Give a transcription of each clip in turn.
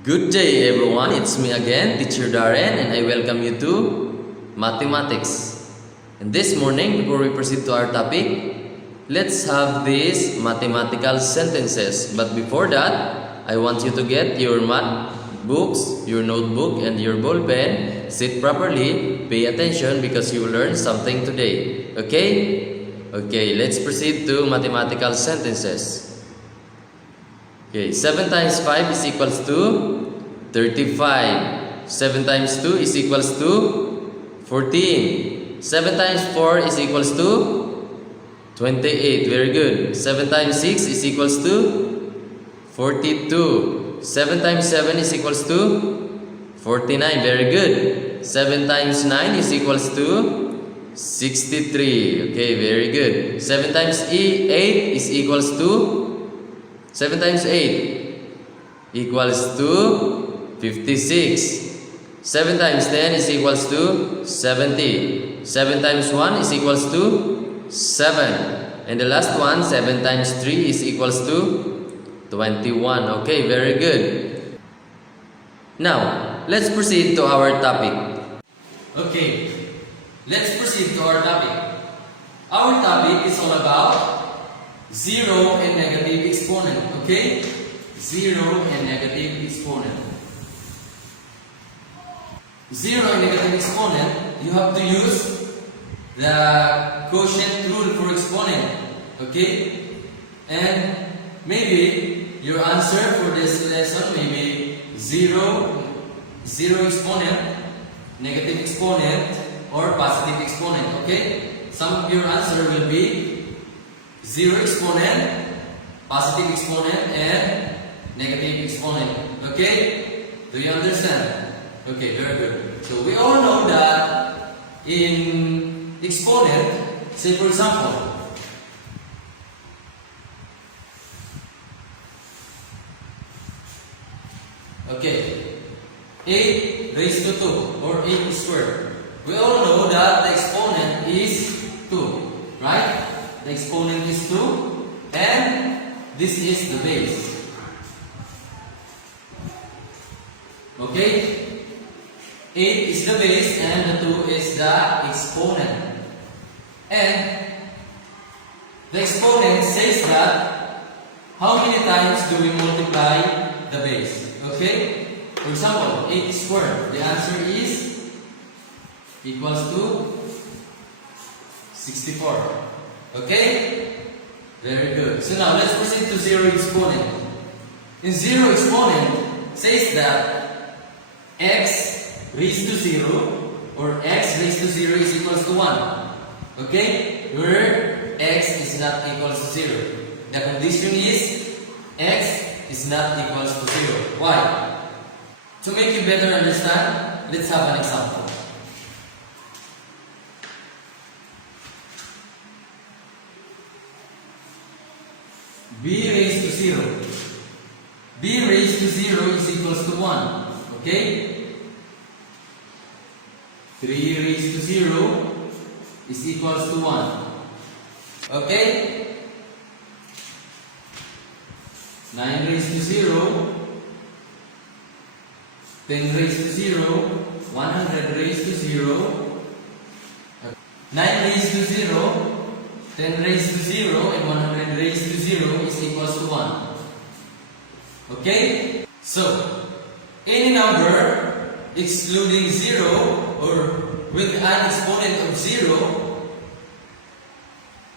Good day everyone, it's me again, Teacher Daren, and I welcome you to Mathematics. And this morning, before we proceed to our topic, let's have these mathematical sentences. But before that, I want you to get your math books, your notebook, and your ball pen. Sit properly, pay attention because you will learn something today. Okay? Okay, let's proceed to mathematical sentences. Okay, 7 times 5 is equals to 35. 7 times 2 is equals to 14. 7 times 4 is equals to 28. Very good. 7 times 6 is equals to 42. 7 times 7 is equals to 49. Very good. 7 times 9 is equals to 63. Okay, very good. 7 times 8 is equals to 7 times 8 equals to 56. 7 times 10 is equals to 70. 7 times 1 is equals to 7. And the last one, 7 times 3 is equals to 21. Okay, very good. Now, let's proceed to our topic. Okay, let's proceed to our topic. Our topic is all about zero and negative exponent, okay? Zero and negative exponent. Zero and negative exponent, you have to use the quotient rule for exponent, okay? And maybe your answer for this lesson may be zero exponent, negative exponent, or positive exponent, okay? Some of your answer will be zero exponent, positive exponent, and negative exponent. Okay? Do you understand? Okay, very good. So we all know that in exponent, say for example, okay, 8 raised to 2 or 8 squared. We all know that the exponent is 2, right? The exponent is 2 and this is the base. Okay? 8 is the base and the 2 is the exponent. And the exponent says that how many times do we multiply the base? Okay? For example, 8 squared. The answer is equals to 64. Okay? Very good. So now let's proceed to zero exponent. In zero exponent says that x raised to 0 or x raised to 0 is equals to 1. Okay? Where x is not equals to 0. The condition is x is not equals to 0. Why? To make you better understand, let's have an example. B raised to 0. B raised to 0 is equals to 1. Okay? 3 raised to 0 is equals to 1. Okay? 9 raised to 0, 10 raised to 0, 100 raised to 0, 9 raised to 0, 10 raised to 0 and 100 raised to 0 is equals to 1. Okay? So, any number excluding 0 or with an exponent of 0,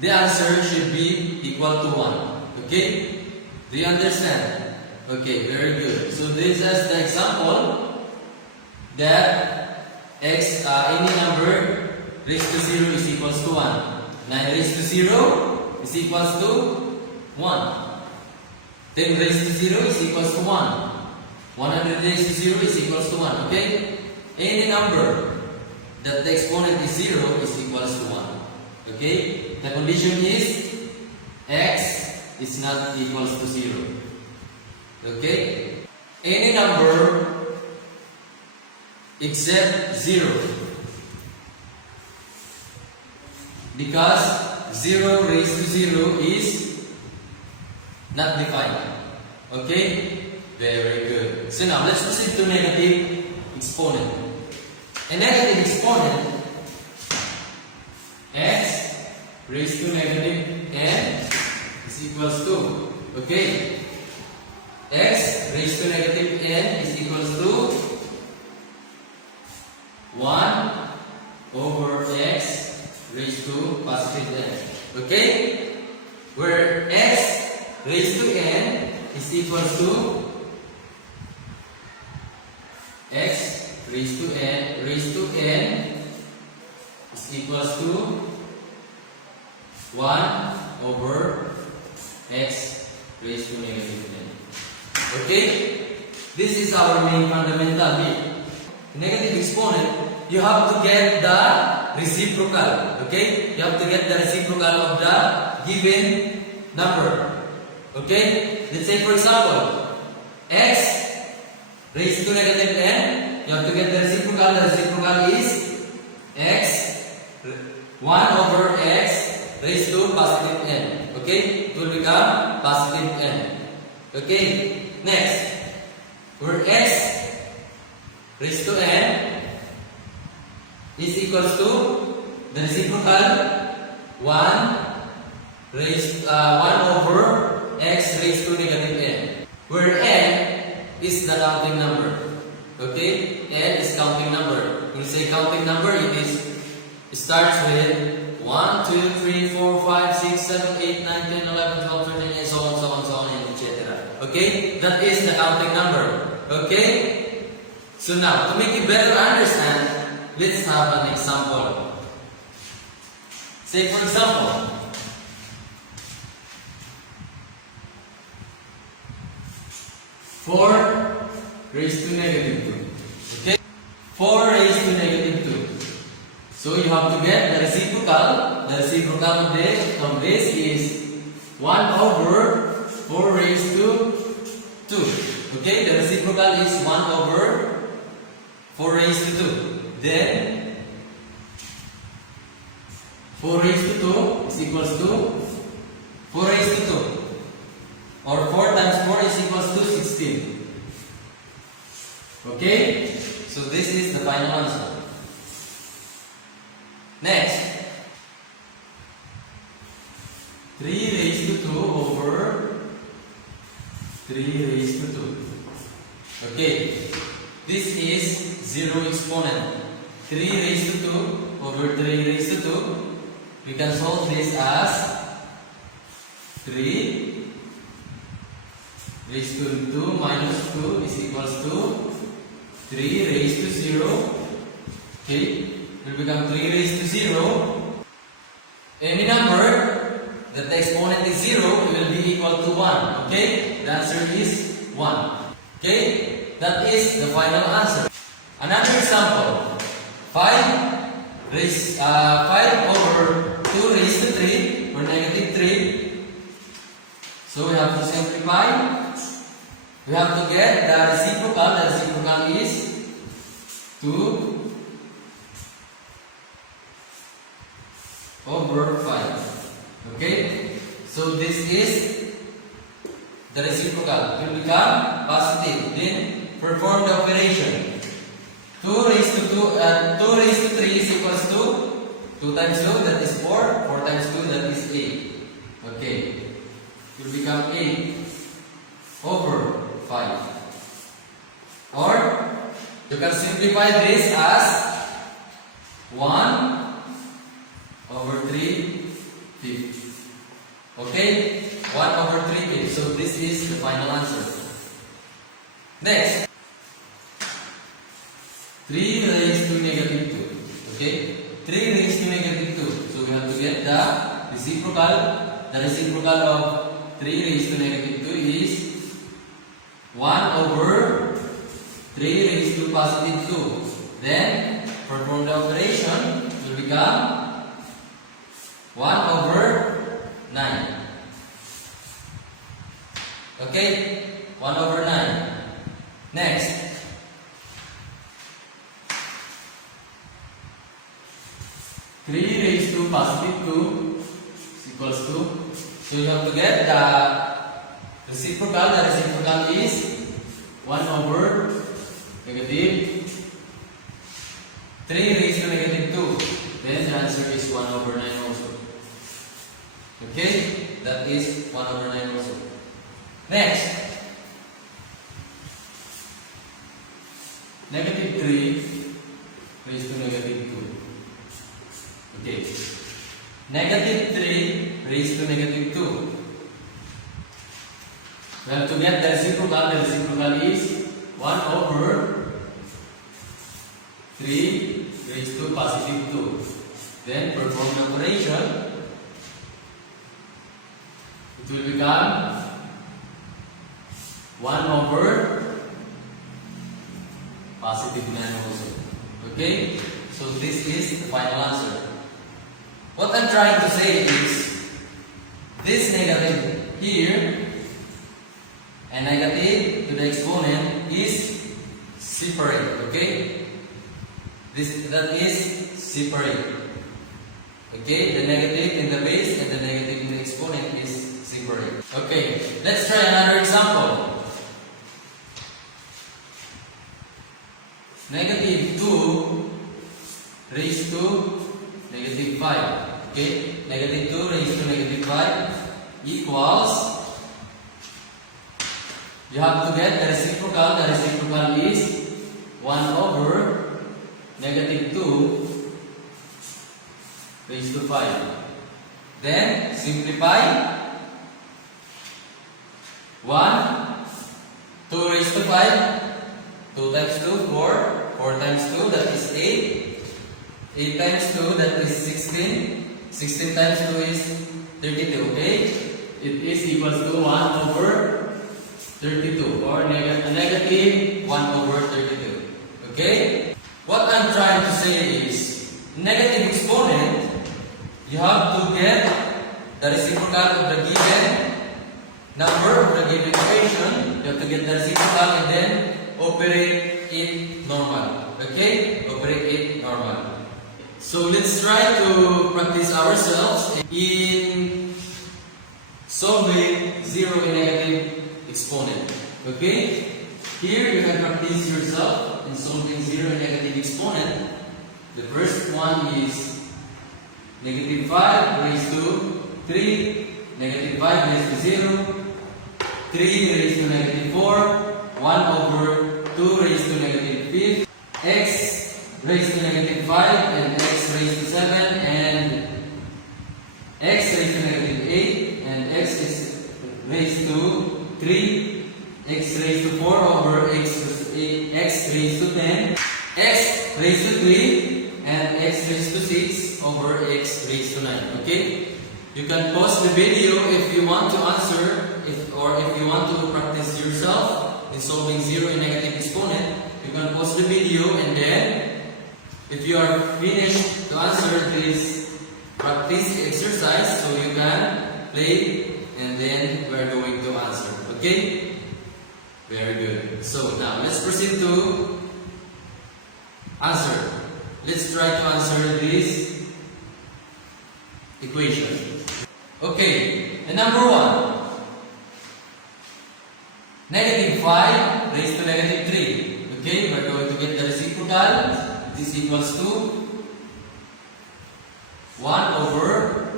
the answer should be equal to 1. Okay? Do you understand? Okay, very good. So this is the example that any number raised to 0 is equals to 1. 9 raised to 0 is equals to 1. 10 raised to 0 is equals to 1. 100 raised to 0 is equals to 1. Okay? Any number that the exponent is 0 is equals to 1. Okay? The condition is x is not equals to 0. Okay? Any number except 0. Because 0 raised to 0 is not defined. Okay? Very good. So now let's proceed to negative exponent. A negative exponent, x raised to negative n is equals to, okay, x raised to negative n is equals to 1 over x raised to positive n. Okay? Where x raised to n is equals to x raised to n is equals to 1 over x raised to negative n. Okay? This is our main fundamental here. Negative exponent, you have to get the reciprocal. Okay? You have to get the reciprocal of the given number. Okay? Let's say for example, x raised to negative n, you have to get the reciprocal. The reciprocal is x 1 over x raised to positive n. Okay? It will become positive n. Okay? Next, where x raised to n is equals to the reciprocal 1 over x raised to negative n, where n is the counting number. Okay? N is counting number. When we say counting number, it starts with 1, 2, 3, 4, 5, 6, 7, 8, 9, 10, 11, 12, 13, and so on, and etc. Okay? That is the counting number. Okay? So now, to make you better understand, let's have an example. Say for example, 4 raised to negative 2. Okay? 4 raised to negative 2. So you have to get the reciprocal. The reciprocal of this is 1 over 4 raised to 2. Okay? The reciprocal is 1 over 4 raised to 2. Then 4 raised to 2 is equals to 4 raised to 2. Or 4 times 4 is equals to 16. Okay? So this is the final answer. Next, 3 raised to 2 over 3 raised to 2. Okay, this is 0 exponent. 3 raised to 2 over 3 raised to 2. We can solve this as 3 raised to 2 minus 2 is equals to 3 raised to 0. Okay, it will become 3 raised to 0. Any number that the exponent is 0 will be equal to 1. Okay, the answer is 1. Okay, that is the final answer. Another example, 5 over 2 raised to 3 or negative 3. So we have to simplify. We have to get the reciprocal. The reciprocal is 2 over 5. Okay? So this is the reciprocal. It will become positive. Then perform the operation. 2 raised to 3 is equals to 2 times 2, that is 4. 4 times 2, that is 8. Okay. It will become 8 over 5. Or you can simplify this as 1 over 3 fifths. Okay? 1 over 3 fifths. So this is the final answer. Next, 3 raised to negative 2. Okay? 3 raised to negative 2. So we have to get the reciprocal. The reciprocal of 3 raised to negative 2 is 1 over 3 raised to positive 2. Then, perform the operation, it will become 1 over 9. Okay? 1 over 9. Next. Three raised to positive 2 is equals to, so you have to get the reciprocal. The reciprocal is 1 over negative 3 raised to negative 2. Then the answer is 1 over 9 also. Okay? That is 1 over 9 also. Next, negative 3 raised to negative 2. Okay. Negative 3 raised to negative 2. Well, to get the reciprocal is 1 over 3 raised to positive 2. Then perform the operation. It will become 1 over positive 9 also. Okay? So this is the final answer. What I'm trying to say is this negative here and negative to the exponent is separate. Okay? That is separate. Okay? The negative in the base and the negative in the exponent is separate. Okay, let's try another example. Negative 2 raised to negative 5. Okay, negative 2 raised to negative 5 equals, you have to get the reciprocal. The reciprocal is 1 over negative 2 raised to 5. Then simplify. 1, 2 raised to 5, 2 times 2, 4, 4 times 2, that is 8, 8 times 2, that is 16, 16 times 2 is 32, okay? It is equals to 1 over 32, or negative 1 over 32, okay? What I'm trying to say is, negative exponent, you have to get the reciprocal of the given number of the given equation. You have to get the reciprocal and then operate it normal. Okay? Operate it normal. So let's try to practice ourselves in solving zero and negative exponent. Okay? Here you can practice yourself in solving zero and negative exponent. The first one is negative 5 raised to 3, negative 5 raised to 0, 3 raised to negative 4, 1 over 2 raised to negative 5, x raised to negative 5, and x raised to 7, and x raised to negative 8, and x is raised to 3, x raised to 4 over x raised to 10, x raised to 3, and x raised to 6 over x raised to 9. Okay? You can pause the video if you want to answer, or if you want to practice yourself in solving zero and negative exponent. You can pause the video, and then if you are finished to answer, please practice the exercise so you can play, and then we are going to answer. Okay? Very good. So now let's proceed to answer. Let's try to answer this equation. Okay, and number 1. Negative 5 raised to negative 3. Okay, we're going to get the reciprocal. This equals to 1 over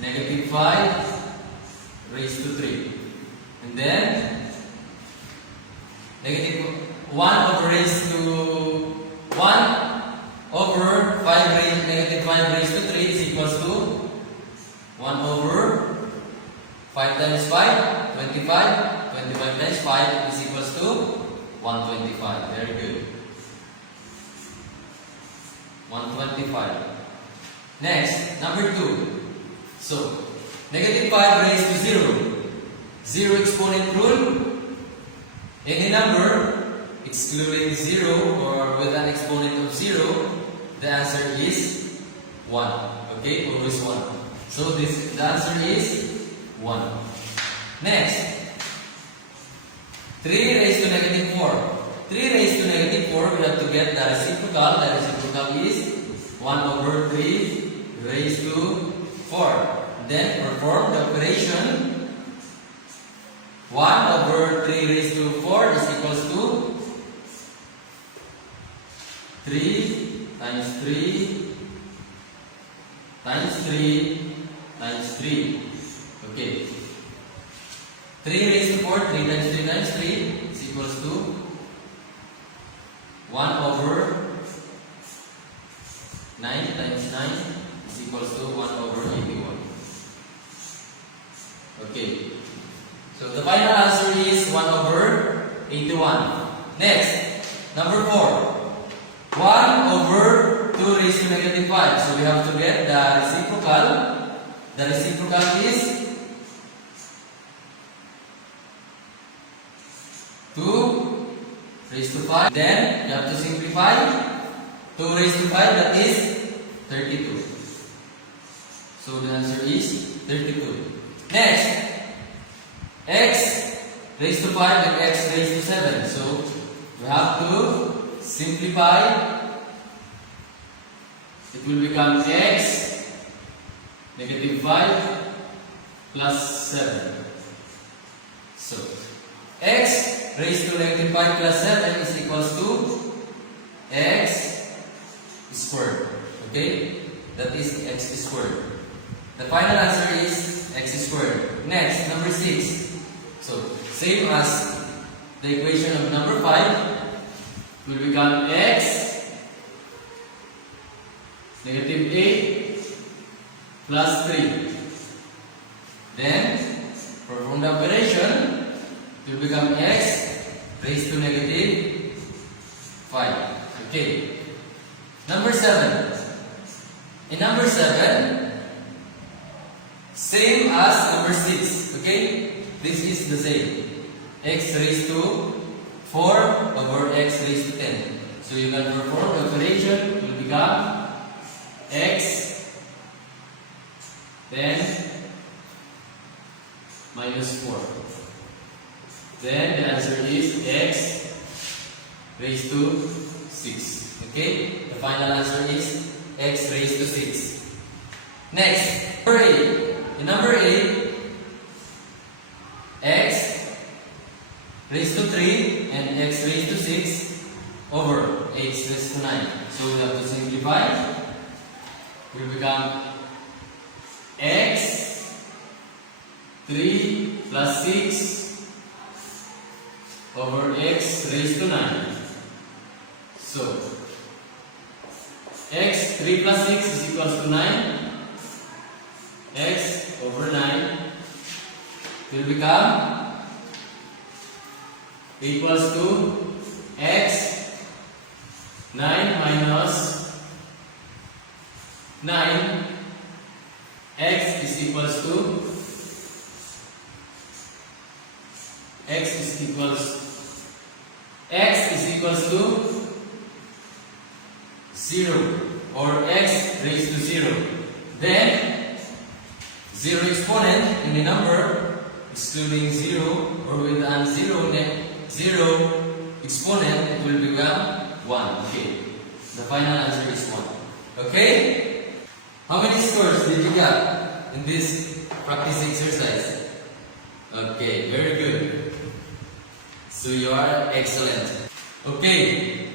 negative 5 raised to 3. And then negative 1 over raised to 1 over 5 raised, negative 5 raised to 3 is equals to 1 over 5 times 5, 25. 25 times 5 is equals to 125. Very good. 125. Next, number 2. So, negative 5 raised to 0. 0 exponent rule. Any number excluding 0 or with an exponent of 0, the answer is 1. Okay, always 1. So the answer is 1. Next, 3 raised to negative 4. 3 raised to negative 4, we have to get the reciprocal. The reciprocal is 1 over 3 raised to 4. Then perform the operation. 1 over 3 raised to 4 is equals to 3 times 3 times 3 times 3. Okay. 3 raised to 4, 3 times 3 times 3 is equals to 1 over 9 times 9 is equals to 1 over 81. Okay. So the final answer is 1 over 81. Next, number 4. 1 over 2 raised to negative 5. So we have to get the reciprocal. The reciprocal is 2 raised to 5. Then you have to simplify. 2 raised to 5, that is 32. So the answer is 32. Next, x raised to 5 and x raised to 7. So we have to simplify. It will become x negative 5 plus 7. So x raised to negative 5 plus 7 is equals to x squared. Okay? That is x squared. The final answer is x squared. Next, number 6. So, same as the equation of number 5, will become x negative 8 plus 3. Then, perform the operation, it will become x raised to negative 5. Okay. Number 7. In number 7, same as number 6. Okay? This is the same. X raised to 4 over x raised to 10. So you can perform the operation, it will become x 10 minus 4. Then the answer is x raised to 6. Okay? The final answer is x raised to 6. Next, number 8. In number 8, x raised to 3 and x raised to 6 over x raised to 9. So we have to simplify. It will become x 3 plus 6 over x raised to 9. So x 3 plus 6 is equals to 9. X over 9 will become equals to x 9 minus 9. X is equals to to 0 or x raised to 0. Then 0 exponent in the number excluding 0 or with an 0 exponent, it will become 1. Okay. The final answer is 1. Okay? How many scores did you get in this practice exercise? Okay, very good. So you are excellent. Okay.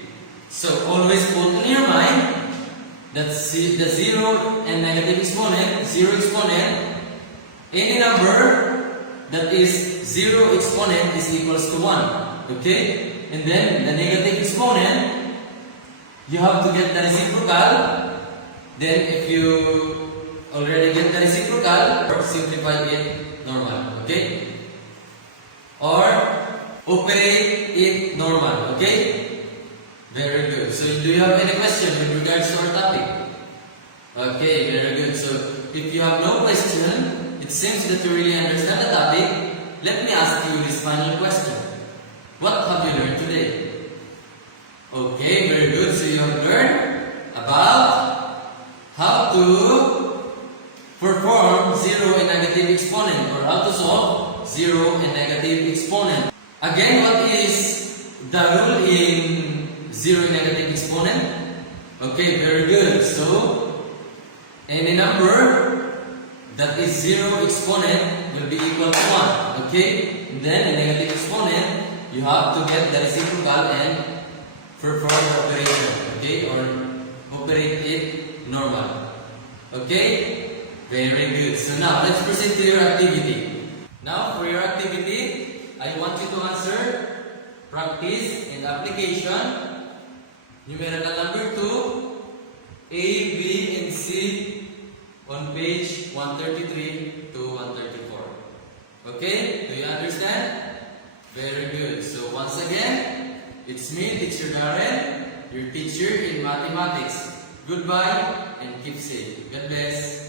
So always put in your mind that the 0 and negative exponent, 0 exponent, any number that is 0 exponent is equals to 1. Okay? And then the negative exponent, you have to get the reciprocal. Then if you already get the reciprocal, simplify it normal. Okay? Or operate it normal. Okay? Very good. So do you have any question with regards to our topic? Okay, very good. So if you have no question, it seems that you really understand the topic. Let me ask you this final question. What have you learned today? Okay, very good. So you have learned about how to perform 0 and negative exponent, or how to solve 0 and negative exponent. Again, what is the rule in 0 and negative exponent? Okay, very good. So any number that is 0 exponent will be equal to 1. Okay? And then the negative exponent, you have to get the reciprocal and perform the operation, okay, or operate it normal. Okay? Very good. So now, let's proceed to your activity. Now, for your activity, I want you to answer practice and application. Numerical number 2, A, B, and C on page 133 to 134. Okay? Do you understand? Very good. So once again, it's me, Teacher Daren, your teacher in mathematics. Goodbye and keep safe. God bless.